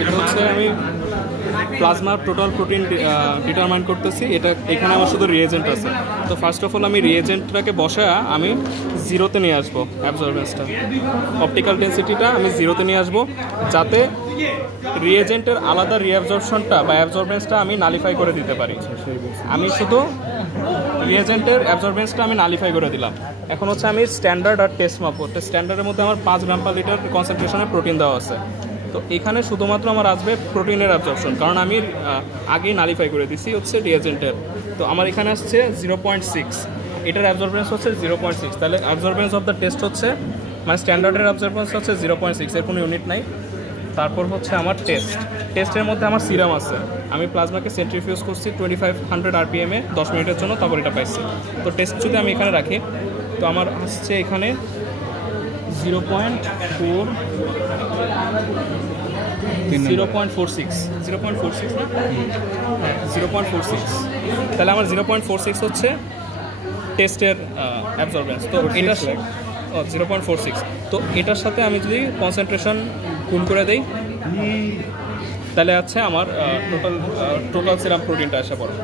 এটা হচ্ছে আমি প্লাজমার টোটাল প্রোটিন ডিটারমাইন করতেছি। এটা এখানে আমার শুধু রিয়েজেন্ট আছে। তো ফার্স্ট অফ অল আমি রিয়েজেন্টটাকে বসায় আমি জিরোতে নিয়ে আসবো অ্যাবজর্বেন্সটা, অপটিক্যাল ডেন্সিটিটা আমি জিরোতে নিয়ে আসবো, যাতে রিয়েজেন্টের আলাদা রিঅ্যাবজর্পশনটা বা অ্যাবজর্বেন্সটা আমি নালিফাই করে দিতে পারি। আমি শুধু রিয়েজেন্টের অ্যাবজর্বেন্সটা আমি নালিফাই করে দিলাম। এখন হচ্ছে আমি স্ট্যান্ডার্ড আর টেস্ট মাপবো। স্ট্যান্ডার্ডের মধ্যে আমার 5 গ্রাম পার লিটার কনসেন্ট্রেশনের প্রোটিন দেওয়া আছে। তো এখানে শুধুমাত্র আমার আসবে প্রোটিনের অ্যাবজর্পশন, কারণ আমি আগেই নালিফাই করে দিছি হচ্ছে রিয়েজেন্টের। তো আমার এখানে আসছে 0.6, এটার অ্যাবজর্বেন্স হচ্ছে 0.6। তাহলে অ্যাবজর্বেন্স অফ দ্য টেস্ট হচ্ছে মানে স্ট্যান্ডার্ডের অ্যাবজর্বেন্স হচ্ছে 0.6, এর কোনো ইউনিট নাই। তারপর হচ্ছে আমার টেস্টের মধ্যে আমার সিরাম আছে। আমি প্লাজমাকে সেন্ট্রিফিউজ করছি 2500 RPM 10 মিনিটের জন্য, তারপর এটা পাইছি। তো টেস্ট যদি আমি এখানে রাখি, তো আমার আসছে এখানে 0.46 না, 0.46। তাহলে আমার 0.46 হচ্ছে টেস্টের অ্যাবজর্বেন্স। তো এটা 0.46। তো এটার সাথে আমি যদি কনসেন্ট্রেশন গুণ করে দেই, তাহলে আছে আমার টোটাল সিরাম প্রোটিনটা আসা পড়ে।